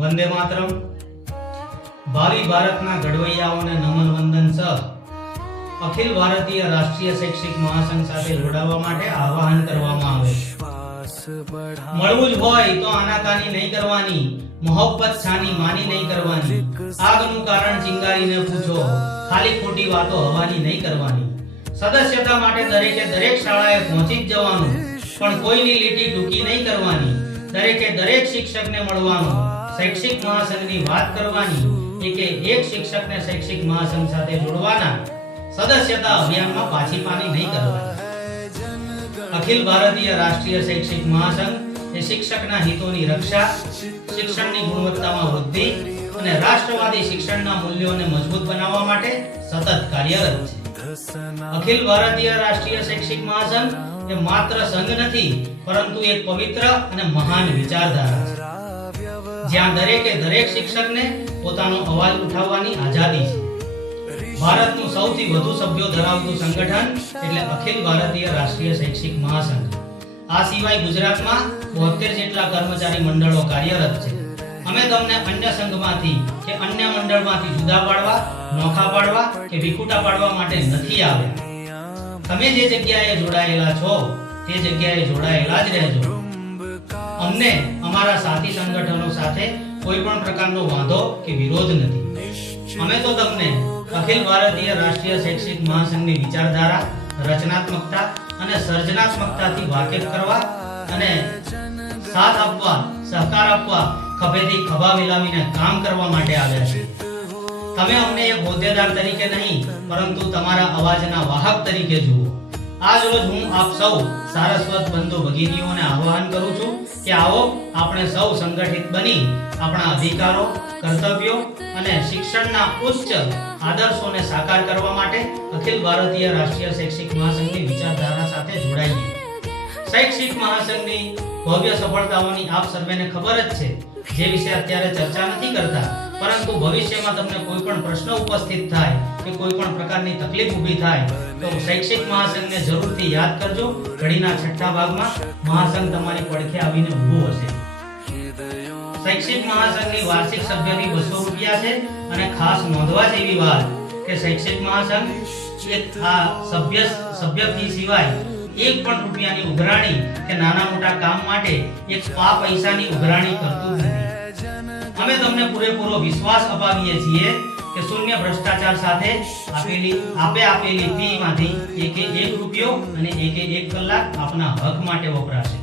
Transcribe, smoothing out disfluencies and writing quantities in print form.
વંદે માતરમ। ભાવિ ભારતના ઘડવૈયાઓને નમન વંદન સ અખિલ ભારતીય રાષ્ટ્રીય શૈક્ષિક મહાસંઘ સાથે જોડાવા માટે આહ્વાન કરવામાં આવે છે। મળવું જ હોય તો આનાકાની નહીં કરવાની, મોહબ્બત છાની માની નહીં કરવાની, આગનું કારણ ચિંગારીને પૂછો, ખાલી ખોટી વાતો હવાની નહીં કરવાની। સદસ્યતા માટે દરેકે દરેક શાળાએ પહોંચી જ જવાનું, પણ કોઈની લીટી ટૂંકી નહીં કરવાની। દરેકે દરેક શિક્ષકને મળવાનું, શૈક્ષિક મહાસંઘની વાત કરવાની, એકે એક શિક્ષકને શૈક્ષિક મહાસંઘ સાથે જોડવાના, સદસ્યતા અભિયાનમાં પાછી પાની નહીં કરવાની। અખિલ ભારતીય રાષ્ટ્રીય શૈક્ષિક મહાસંઘ એ શિક્ષકના હિતોની રક્ષા, શિક્ષણની ગુણવત્તામાં વૃદ્ધિ અને રાષ્ટ્રવાદી શિક્ષણના મૂલ્યોને મજબૂત બનાવવા માટે સતત કાર્યરત છે। અખિલ ભારતીય રાષ્ટ્રીય શૈક્ષિક મહાસંઘ એ માત્ર સંઘ નથી, પરંતુ એક પવિત્ર અને મહાન વિચારધારા છે, જ્યાં દરેકે દરેક શિક્ષકને પોતાનો અવાજ ઉઠાવવાની આઝાદી છે। ભારતનું સૌથી વધુ સભ્યો ધરાવતું સંગઠન એટલે અખિલ ભારતીય રાષ્ટ્રીય શૈક્ષિક મહાસંઘ। આ સિવાય ગુજરાતમાં 72 જેટલા કર્મચારી મંડળો કાર્યરત છે। અમે તમને અન્ય સંઘમાંથી કે અન્ય મંડળમાંથી જુદા પાડવા, નોખા પાડવા કે વિખૂટા પાડવા માટે નથી આવ્યા। તમે જે જગ્યાએ જોડાયેલા છો તે જગ્યાએ જોડાયેલા જ રહેજો। અમને અમારા સાથી સંગઠનો સાથે કોઈ પણ પ્રકારનો વાંધો કે વિરોધ નથી। અમે તો તમને અખિલ ભારતીય રાષ્ટ્રીય શૈક્ષિક મહાસંઘની વિચારધારા, રચનાત્મકતા અને સર્જનાત્મકતાથી વાકેફ કરવા અને સાથ આપવા, સહકાર આપવા, ખભેથી ખભા મિલાવીને કામ કરવા માટે આવ્યા છે। તમે અમને એક હોદ્દેદાર તરીકે નહીં, પરંતુ તમારા અવાજના વાહક તરીકે જુઓ। આજ રોજ હું આપ સૌ સારસ્વત બંધુ ભગીનીઓને આહ્વાન કરું છું કે આવો આપણે સૌ સંગઠિત બની આપણા અધિકારો, કર્તવ્યો અને શિક્ષણના ઉચ્ચ આદર્શોને સાકાર કરવા માટે અખિલ ભારતીય રાષ્ટ્રીય શૈક્ષિક મહાસંઘની વિચારધારા સાથે જોડાઈએ। શૈક્ષિક મહાસંઘની ભવ્ય સફળતાઓની આપ સર્વેને ખબર જ છે, જે વિશે અત્યારે ચર્ચા નથી કરતા, પરંતુ ભવિષ્યમાં તમને કોઈ પણ પ્રશ્ન ઉપસ્થિત થાય કે કોઈ પણ પ્રકારની તકલીફ ઊભી થાય તો શૈક્ષિક મહાસંઘને જરૂરથી યાદ કરજો। ઘડીના છઠ્ઠા ભાગમાં મહાસંઘ તમારી પડખે આવીને ઊભું હશે। શૈક્ષિક મહાસંઘની વાર્ષિક સભ્યફી 200 રૂપિયા છે અને ખાસ નોંધવા જેવી વાત કે શૈક્ષિક મહાસંઘ એક આ સભ્યફી સિવાય એક પણ રૂપિયાની ઉઘરાણી કે નાના મોટા કામ માટે એક પૈસાની ઉઘરાણી કરતું નથી। અમે તમને પૂરેપૂરો વિશ્વાસ અપાવીએ છીએ કે શૂન્ય ભ્રષ્ટાચાર સાથે આપેલી ફીમાંથી એકે 1 રૂપિયો અને એકે 1 કલાક આપના હક માટે વપરાશે।